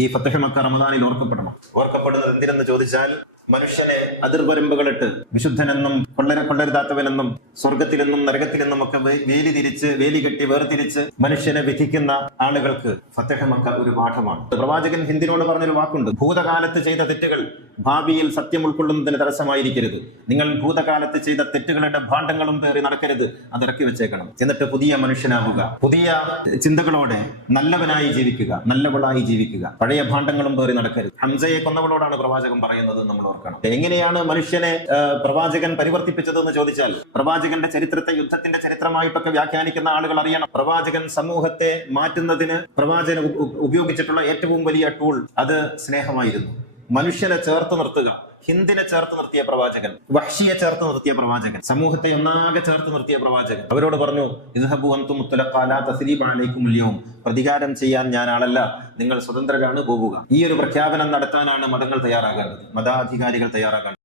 ഈ ഫത്ഹ് മക്ക റമദാനിൽ ഓർക്കപ്പെടണം. ഓർക്കപ്പെടുന്നത് എന്തിനെന്ന് ചോദിച്ചാൽ, മനുഷ്യനെ അതിർവരമ്പുകളിട്ട് വിശുദ്ധനെന്നും കൊള്ളരുതാത്തവനെന്നും സ്വർഗത്തിലെന്നും നരകത്തിലെന്നും ഒക്കെ വേലി കെട്ടി വേർതിരിച്ച് മനുഷ്യനെ വിധിക്കുന്ന ആളുകൾക്ക് ഫത്ഹ് മക്ക ഒരു പാഠമാണ്. പ്രവാചകൻ ഹിന്ദിനോട് പറഞ്ഞൊരു വാക്കുണ്ട്: ഭൂതകാലത്ത് ചെയ്ത തെറ്റുകൾ ഭാവിയിൽ സത്യം ഉൾക്കൊള്ളുന്നതിന് തടസ്സമായിരിക്കരുത്. നിങ്ങൾ ഭൂതകാലത്ത് ചെയ്ത തെറ്റുകളുടെ ഭാണ്ഡങ്ങളും പേറി നടക്കരുത്, അത് ഇറക്കി വെച്ചേക്കണം. എന്നിട്ട് പുതിയ മനുഷ്യനാവുക, പുതിയ ചിന്തകളോടെ നല്ലവനായി ജീവിക്കുക, നല്ലവളായി ജീവിക്കുക. പഴയ ഭാണ്ഡങ്ങളും പേറി നടക്കരുത്. ഹംസയെ കൊന്നവളോടാണ് പ്രവാചകൻ പറയുന്നത്, നമ്മൾ ഓർക്കണം. എങ്ങനെയാണ് മനുഷ്യനെ പ്രവാചകൻ പരിവർത്തിപ്പിച്ചതെന്ന് ചോദിച്ചാൽ, പ്രവാചകന്റെ ചരിത്രത്തെ യുദ്ധത്തിന്റെ ചരിത്രമായിട്ടൊക്കെ വ്യാഖ്യാനിക്കുന്ന ആളുകൾ അറിയണം, പ്രവാചകൻ സമൂഹത്തെ മാറ്റുന്നതിന് പ്രവാചകൻ ഉപയോഗിച്ചിട്ടുള്ള ഏറ്റവും വലിയ ടൂൾ അത് സ്നേഹമായിരുന്നു. മനുഷ്യനെ ചേർത്ത് നിർത്തുക. ഹിന്ദിനെ ചേർത്ത് നിർത്തിയ പ്രവാചകൻ, വഹ്ഷിയെ ചേർത്ത് നിർത്തിയ പ്രവാചകൻ, സമൂഹത്തെ ഒന്നാകെ ചേർത്ത് നിർത്തിയ പ്രവാചകൻ. അവരോട് പറഞ്ഞു: ഇദ്ഹബു അൻതും മുത്തലഖാ ലാ തസ്രീബ അലൈക്കും അൽയൗം. പ്രതികാരം ചെയ്യാൻ ഞാൻ ആളല്ല, നിങ്ങൾ സ്വതന്ത്രരാണ്, പോവുക. ഈ ഒരു പ്രഖ്യാപനം നടത്താനാണ് മതങ്ങൾ തയ്യാറാകേണ്ടത്, മതാധികാരികൾ തയ്യാറാകേണ്ടത്.